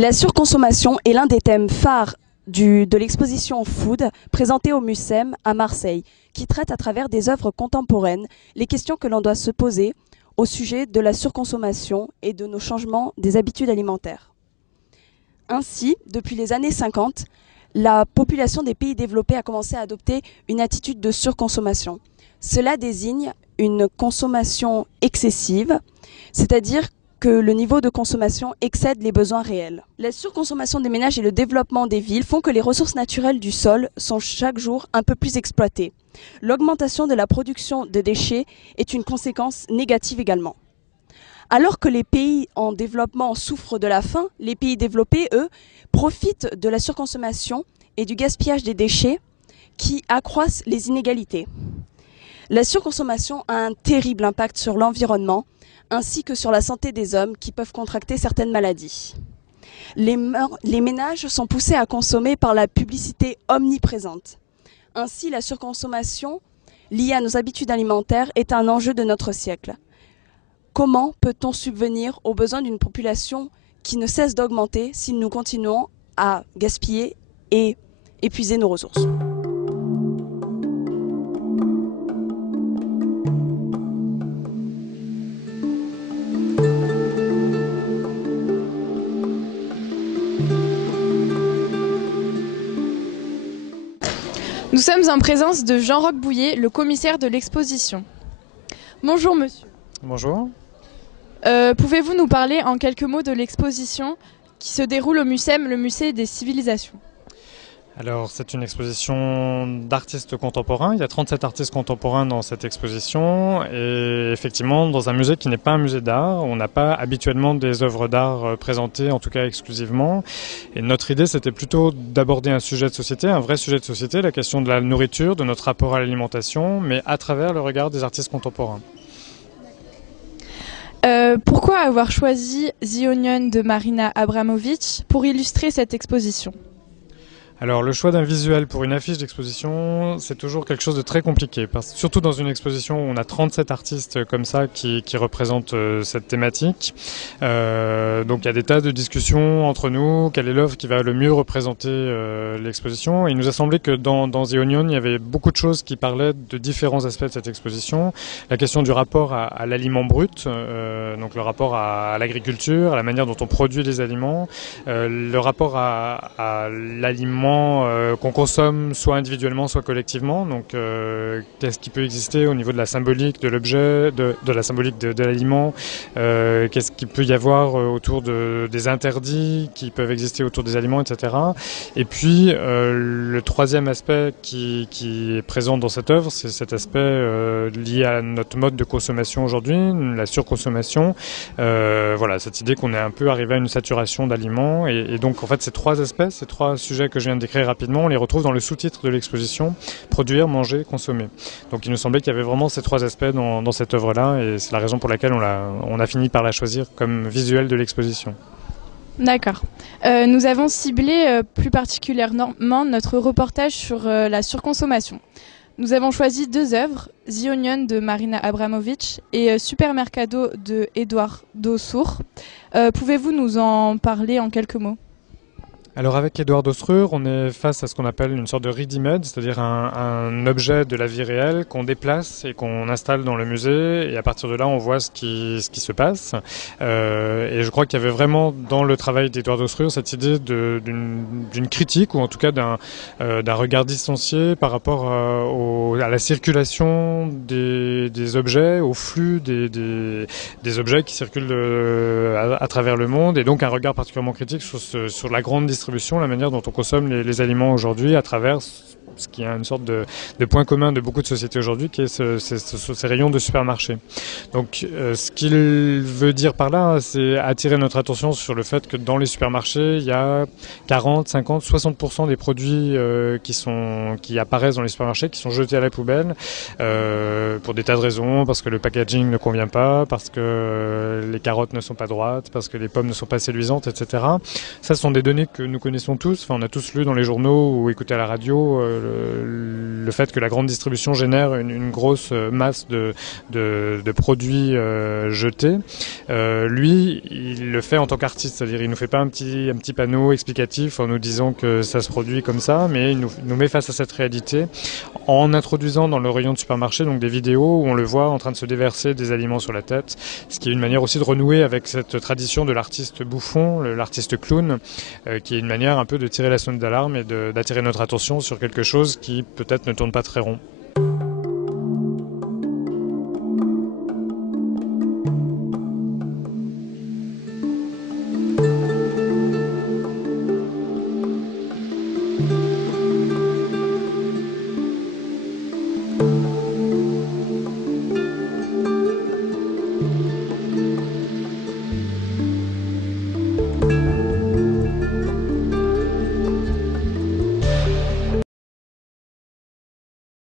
La surconsommation est l'un des thèmes phares de l'exposition Food présentée au MUCEM à Marseille, qui traite à travers des œuvres contemporaines les questions que l'on doit se poser au sujet de la surconsommation et de nos changements des habitudes alimentaires. Ainsi, depuis les années 50, la population des pays développés a commencé à adopter une attitude de surconsommation. Cela désigne une consommation excessive, c'est-à-dire que le niveau de consommation excède les besoins réels. La surconsommation des ménages et le développement des villes font que les ressources naturelles du sol sont chaque jour un peu plus exploitées. L'augmentation de la production de déchets est une conséquence négative également. Alors que les pays en développement souffrent de la faim, les pays développés, eux, profitent de la surconsommation et du gaspillage des déchets qui accroissent les inégalités. La surconsommation a un terrible impact sur l'environnement, ainsi que sur la santé des hommes qui peuvent contracter certaines maladies. Les ménages sont poussés à consommer par la publicité omniprésente. Ainsi, la surconsommation liée à nos habitudes alimentaires est un enjeu de notre siècle. Comment peut-on subvenir aux besoins d'une population qui ne cesse d'augmenter si nous continuons à gaspiller et épuiser nos ressources ? Nous sommes en présence de Jean-Roch Bouillet, le commissaire de l'exposition. Bonjour monsieur. Bonjour. Pouvez-vous nous parler en quelques mots de l'exposition qui se déroule au MUCEM, le musée des civilisations? Alors c'est une exposition d'artistes contemporains, il y a 37 artistes contemporains dans cette exposition et effectivement dans un musée qui n'est pas un musée d'art, on n'a pas habituellement des œuvres d'art présentées, en tout cas exclusivement. Et notre idée c'était plutôt d'aborder un sujet de société, un vrai sujet de société, la question de la nourriture, de notre rapport à l'alimentation, mais à travers le regard des artistes contemporains. Pourquoi avoir choisi The Onion de Marina Abramović pour illustrer cette exposition ? Alors le choix d'un visuel pour une affiche d'exposition, c'est toujours quelque chose de très compliqué, surtout dans une exposition où on a 37 artistes comme ça qui représentent cette thématique. Donc il y a des tas de discussions entre nous, quelle est l'œuvre qui va le mieux représenter l'exposition. Et il nous a semblé que dans The Onion, il y avait beaucoup de choses qui parlaient de différents aspects de cette exposition. La question du rapport à l'aliment brut, donc le rapport à l'agriculture, à la manière dont on produit les aliments, le rapport à l'aliment qu'on consomme soit individuellement soit collectivement, donc qu'est-ce qui peut exister au niveau de la symbolique de l'objet, de la symbolique de l'aliment, qu'est-ce qu'il peut y avoir autour des interdits qui peuvent exister autour des aliments, etc. Et puis le troisième aspect qui est présent dans cette œuvre, c'est cet aspect lié à notre mode de consommation aujourd'hui, la surconsommation, voilà, cette idée qu'on est un peu arrivé à une saturation d'aliments et donc en fait ces trois aspects, ces trois sujets que je viens de décrire rapidement, on les retrouve dans le sous-titre de l'exposition, produire, manger, consommer. Donc il nous semblait qu'il y avait vraiment ces trois aspects dans cette œuvre-là et c'est la raison pour laquelle on a fini par la choisir comme visuel de l'exposition. D'accord. Nous avons ciblé plus particulièrement notre reportage sur la surconsommation. Nous avons choisi deux œuvres, The Onion de Marina Abramović et Supermercado de Eduardo Sur. Pouvez-vous nous en parler en quelques mots ? Alors avec Eduardo Sur, on est face à ce qu'on appelle une sorte de ready-made, c'est-à-dire un objet de la vie réelle qu'on déplace et qu'on installe dans le musée et à partir de là on voit ce qui se passe. Et je crois qu'il y avait vraiment dans le travail d'Eduardo Sur cette idée d'une critique ou en tout cas d'un regard distancié par rapport à la circulation des objets, au flux des objets qui circulent à travers le monde et donc un regard particulièrement critique sur la grande distribution, la manière dont on consomme les aliments aujourd'hui à travers ce qui est une sorte de point commun de beaucoup de sociétés aujourd'hui, qui est ces rayons de supermarché. Donc ce qu'il veut dire par là, c'est attirer notre attention sur le fait que dans les supermarchés, il y a 40, 50, 60% des produits qui apparaissent dans les supermarchés, qui sont jetés à la poubelle, pour des tas de raisons, parce que le packaging ne convient pas, parce que les carottes ne sont pas droites, parce que les pommes ne sont pas séduisantes, etc. Ça, ce sont des données que nous connaissons tous. Enfin, on a tous lu dans les journaux ou écouté à la radio le fait que la grande distribution génère une grosse masse de produits jetés. Lui, il le fait en tant qu'artiste, c'est-à-dire il nous fait pas un petit panneau explicatif en nous disant que ça se produit comme ça, mais il nous met face à cette réalité en introduisant dans le rayon de supermarché donc des vidéos où on le voit en train de se déverser des aliments sur la tête, ce qui est une manière aussi de renouer avec cette tradition de l'artiste bouffon, l'artiste clown, qui est une manière un peu de tirer la sonnette d'alarme et d'attirer notre attention sur quelque chose qui peut-être ne tourne pas très rond.